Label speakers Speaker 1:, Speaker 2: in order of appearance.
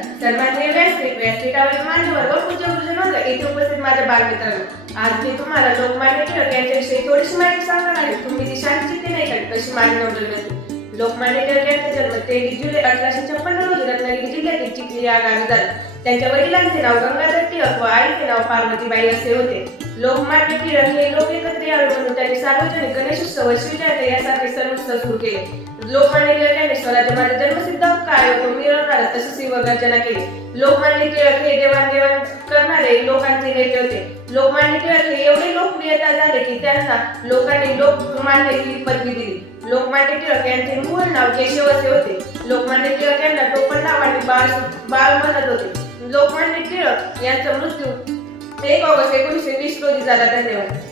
Speaker 1: क्षणात व्यासपीठ व्यासपीठावरील मान्यवर व पूजन होतं येथे उपस्थित माझ्या बालमित्रांनो. आज मी तुम्हाला लोकमान्य टिळक यांच्याविषयी थोडीशी माहिती सांगणार आहे. तुम्ही ती शांतचित्ते नाही का? तशी माझी नोंदणी होती लोकमान्य टिळक यांचा जन्म तेवीस जुलै अठराशे छप्पन्न रोजी रत्नागिरी जिल्ह्यातील चिखली या गावी झाला. त्यांच्या वडिलांचे नाव गंगाधर टिळक व आईचे नाव पार्वतीबाई असे होते. लोकमान्य टिळक हे लोक एकत्र यावे म्हणून त्यांनी सार्वजनिक गणेशोत्सव व शिवजयंती यासारखे सण उत्सव सुरू केले. लोकमान्य टिळक यांनी स्वराज्य माझा जन्मसिद्ध हक्क आहे तो तसेच केली. लोकमान्य टिळक हे देवाणघेवाण करणारे लोकांचे नेते होते. लोकमान्य टिळक हे एवढे लोकप्रियता झाले की त्यांना लोकांनी लोकमान्य ही पदवी दिली. लोकमान्य टिळक यांचे मूळ नाव केशव असे होते. लोकमान्य टिळक यांना टोपण नावाने बाळ बाळ म्हणत होते. लोकमान्य टिळक यांचा मृत्यू एक ऑगस्ट एकोणीसशे वीस रोजी झाला. धन्यवाद.